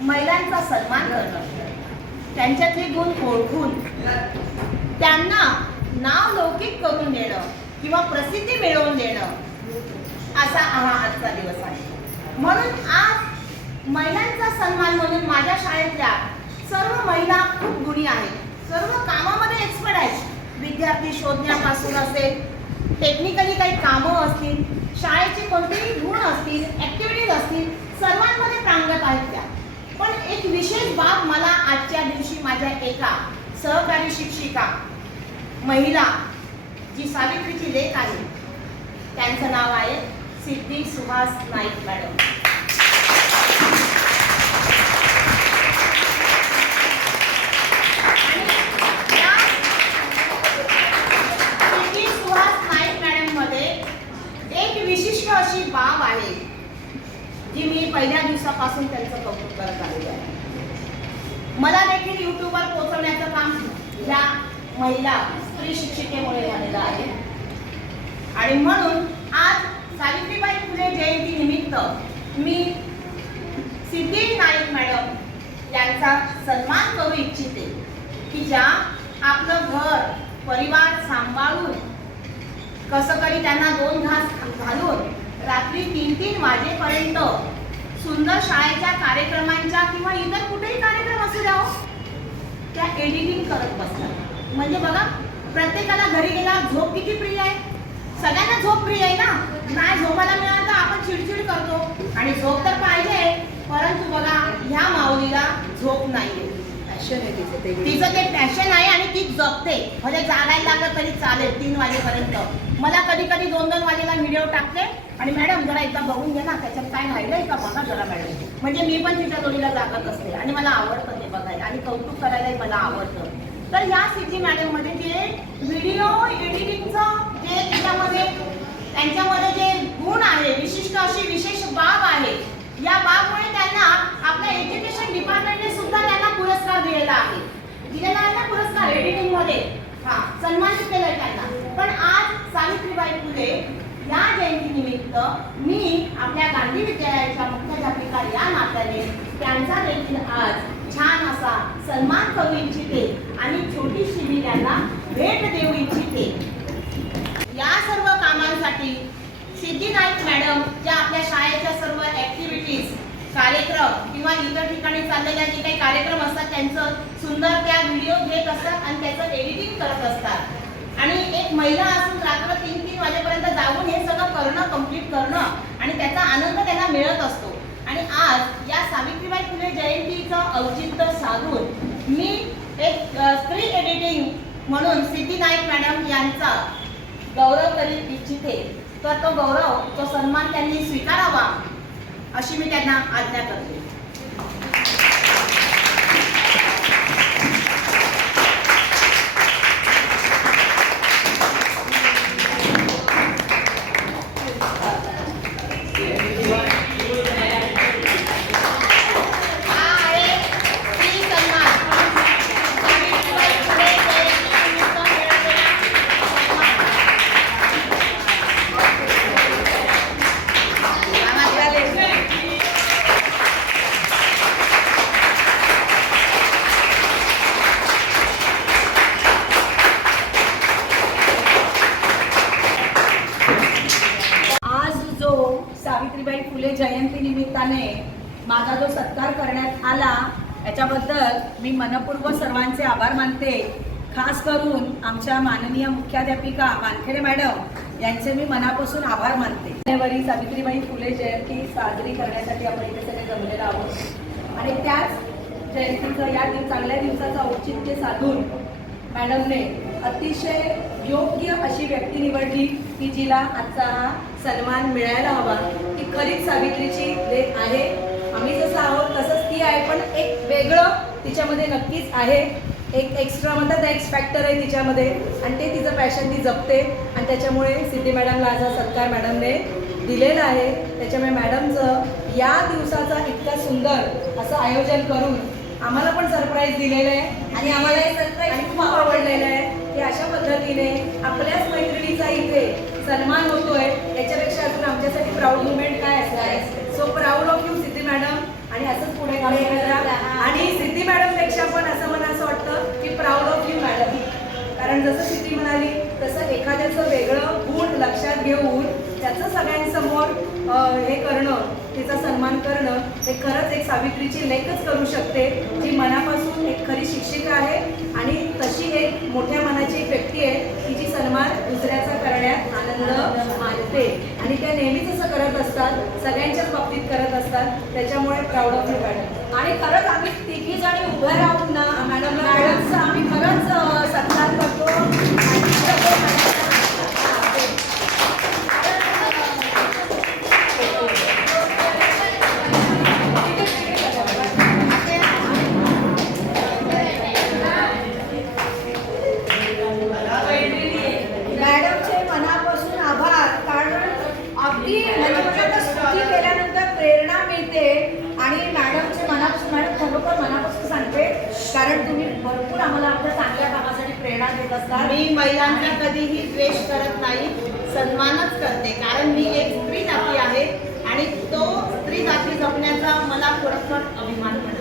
महिलांचा सन्मान करणं त्यांच्यातले गुण ओळखून त्यांना नाव लौकिक करून देणं किंवा प्रसिद्धी मिळवून देणं असा हा आजचा दिवस आहे. म्हणून आज महिलांचा सन्मान म्हणून माझ्या शाळेतल्या सर्व महिला खूप गुणी आहेत. सर्व कामामध्ये एक्सपर्ट आहेत. विद्यार्थी शोधण्यापासून असेल टेक्निकली काही कामं असतील शाळेचे कोणतेही गुण असतील ॲक्टिव्हिटीज असतील सर्वांमध्ये प्रांगत आहेत त्या पण एक विशेष बाब मला आजच्या असणाऱ्या एका सहकारी शिक्षिका महिला जी सावित्रीची लेख आहे त्यांचं नाव आहे सिद्धी सुहास नाईक मॅडम. सिद्धी सुहास नाईक मॅडममध्ये एक विशिष्ट अशी बाब आहे जी मी पहिल्या दिवसापासून त्यांचं कौतुक करत आलेली आहे. मला देखील युट्यूबवर पोहोचवण्याचं काम या महिला स्त्री शिक्षिकेमुळे झालेलं आहे. आणि म्हणून आज सावित्रीबाई फुले जयंती निमित्त मी सिद्धी नाईक मॅडम यांचा सन्मान करू इच्छिते की ज्या आपलं घर परिवार सांभाळून कसं तरी त्यांना दोन घास घालून रात्री तीन तीन वाजेपर्यंत सुंदर शाळेच्या कार्यक्रमांच्या किंवा इतर कुठे कार्यक्रम असू द्या हो, त्या एडिटिंग करत बसतात म्हणजे बघा प्रत्येकाला घरी गेला झोप किती प्रिय आहे? सगळ्यांना झोप प्रिय आहे ना? नाही झोपायला मिळालं तर आपण चिडचिड करतो. आणि झोप तर पाहिजे परंतु बघा ह्या माऊलीला झोप नाहीये. पॅशन आहे तिचं ते तिचं ते पॅशन आहे आणि ती जगते. म्हणजे जागायला लागलं तरी चालेल तीन वाजेपर्यंत. मला कधी कधी दोन दोन वाजेला व्हिडिओ टाकते. आणि मॅडम जरा एकदा बघून घे ना त्याच्यात काय राहिलंय का बघा जरा मॅडम म्हणजे मी पण तिच्या जोडीला जागत असते आणि मला आवडतं ते बघायला आणि कौतुक करायलाही मला आवडतं. तर या सिटी मॅडममध्ये जे व्हिडिओ एडिटिंगचं जे त्याच्यामध्ये त्यांच्यामध्ये जे गुण आहे विशिष्ट अशी विशेष बाब आहे या बाबमुळे त्यांना आपल्या एज्युकेशन डिपार्टमेंटने सुद्धा पुरस्कार दिलेला आहे. दिलेला आहे ना पुरस्कार एडिटिंगमध्ये. हा सन्मानित केलंय त्यांना. पण आज सावित्रीबाई फुले या जयंती निमित्त मी आपल्या गांधी विद्यालयाच्या मुख्याध्यापिका या नात्याने त्यांचा देखील आज छान असा सन्मान करू इच्छिते आणि छोटीशी मी त्यांना भेट देऊ इच्छिते. या सर्व कामांसाठी सिद्धी नाईक मॅडम ज्या आपल्या शाळेच्या सर्व ऍक्टिव्हिटीज कार्यक्रम किंवा इतर ठिकाणी चाललेल्या जे काही कार्यक्रम असतात त्यांचं सुंदर त्या व्हिडिओ घेत असतात आणि त्याचं एडिटिंग करत असतात. आणि एक महिला असून रात्र तीन तीन वाजेपर्यंत जाऊन हे सगळं करणं कंप्लीट करणं आणि त्याचा आनंद त्यांना मिळत असतो. आणि आज या सावित्रीबाई फुले जयंतीचं औचित्य साधून मी एक स्त्री एडिटिंग म्हणून सिद्धी नाईक मॅडम यांचा गौरव करीत इच्छिते. तर तो गौरव तो सन्मान त्यांनी स्वीकारावा. अशी मी त्यांना आज्ञा करते. निमित्ताने माझा जो सत्कार करण्यात आला याच्याबद्दल मी मनपूर्वक सर्वांचे आभार मानते. खास करून आमच्या माननीय मुख्याध्यापिका वानखेडे मॅडम यांचे मी मनापासून आभार मानते. जानेवारी सावित्रीबाई फुले जयंती साजरी करण्यासाठी आपण इथे सगळे जमलेलो आहोत. आणि त्याच जयंतीचं या दिव चांगल्या दिवसाचं औचित्य साधून मॅडमने अतिशय योग्य अशी व्यक्ती निवडली की जिला आजचा हा सन्मान मिळायला हवा. ती खरीच सावित्रीची लेख आहे. आम्ही जसं आहोत तसंच ती आहे पण एक वेगळं तिच्यामध्ये नक्कीच आहे. एक एक्स्ट्रा म्हणतात ना फॅक्टर आहे तिच्यामध्ये. आणि ते तिचं पॅशन ती जपते. आणि त्याच्यामुळे सिद्धी मॅडमला आज हा सत्कार मॅडमने दिलेला आहे. त्याच्यामुळे मॅडमचं या दिवसाचा इतका सुंदर असं आयोजन करून आम्हाला पण सरप्राईज दिलेलं आहे. आणि आम्हाला हे सरप्राईज खूप आवडलेलं आहे. अशा पद्धतीने आपल्याच मैत्रिणीचा इथे सन्मान होतोय. याच्यापेक्षा अजून आमच्यासाठी प्राऊड मुवमेंट काय असणार आहे? So proud of you Siddhi madam आणि असंच पुढे पुढे करा आणि सिद्धी मॅडमपेक्षा पण असं मला असं वाटतं की प्राऊड ऑफ यू मॅडम कारण जसं सिद्धी म्हणाली तसं एखाद्याचं वेगळं गुण लक्षात घेऊन त्याचं सगळ्यांसमोर हे करणं तिचा सन्मान करणं हे खरंच एक सावित्रीची लेखच करू शकते जी मनापासून एक खरी शिक्षिका आहे आणि तशी एक मोठ्या मनाची एक व्यक्ती आहे की जी सन्मान दुसऱ्याचा करण्यात आनंद मानते. आणि त्या नेहमीच असं करत असतात सगळ्यांच्याच बाबतीत करत असतात त्याच्यामुळे प्राऊड ऑफ यू मॅडम आणि खरंच आम्ही तिघी जणी उभ्या राहून ना मॅडम मॅडमचा आम्ही खरंच सत्कार करतो. घेत असतात. मी महिलांचा कधीही द्वेष करत नाही सन्मानच करते. कारण मी एक स्त्री जाती आहे आणि तो स्त्री जाती जपण्याचा मला खरोखर अभिमान वाटतो.